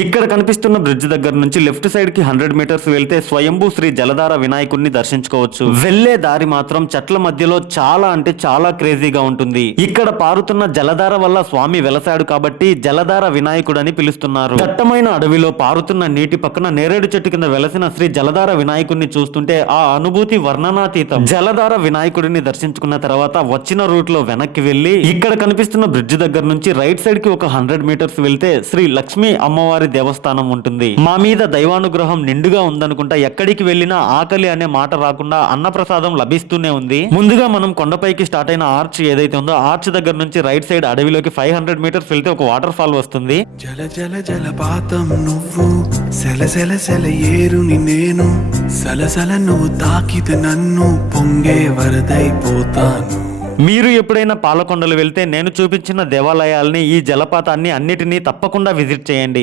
ఇక్కడ కనిపిస్తున్న బ్రిడ్జ్ దగ్గర నుంచి లెఫ్ట్ సైడ్ కి 100 మీటర్స్ వెళ్తే స్వయంభూ శ్రీ జలధార వినాయకుడిని దర్శించుకోవచ్చు. వెళ్లే దారి మాత్రం చెట్ల మధ్యలో చాలా అంటే చాలా క్రేజీగా ఉంటుంది. ఇక్కడ పారుతున్న జలధార వల్ల స్వామి వెలసాడు కాబట్టి జలధార వినాయకుడు అని పిలుస్తున్నారు. దట్టమైన అడవిలో పారుతున్న నీటి పక్కన నేరేడు చెట్టు కింద వెలసిన శ్రీ జలధార వినాయకుడిని చూస్తుంటే ఆ అనుభూతి వర్ణనాతీతం. జలధార వినాయకుడిని దర్శించుకున్న తర్వాత వచ్చిన రూట్ లో వెనక్కి వెళ్లి ఇక్కడ కనిపిస్తున్న బ్రిడ్జ్ దగ్గర నుంచి రైట్ సైడ్ కి ఒక 100 మీటర్స్ వెళ్తే శ్రీ లక్ష్మీ అమ్మవారి దేవస్థానం ఉంటుంది. మా మీద దైవానుగ్రహం నిండుగా ఉందనుకుంటా ఎక్కడికి వెళ్ళినా ఆకలి అనే మాట రాకుండా అన్నప్రసాదం లభిస్తూనే ఉంది. ముందుగా మనం కొండపైకి స్టార్ట్ అయిన ఆర్చ్ ఏదైతే ఉందో ఆర్చ్ దగ్గర నుంచి రైట్ సైడ్ అడవిలోకి 500 మీటర్స్ వెళ్తే ఒక వాటర్ ఫాల్ వస్తుంది. జల జల జలపాతం నువ్వు, సెల సెల సెల ఏరుని నేను, సలసల నువ్వు తాకితే నన్ను పొంగే వరదైపోతాను. మీరు ఎప్పుడైనా పాలకొండలు వెళ్తే నేను చూపించిన దేవాలయాల్ని ఈ జలపాతాన్ని అన్నిటినీ తప్పకుండా విజిట్ చేయండి.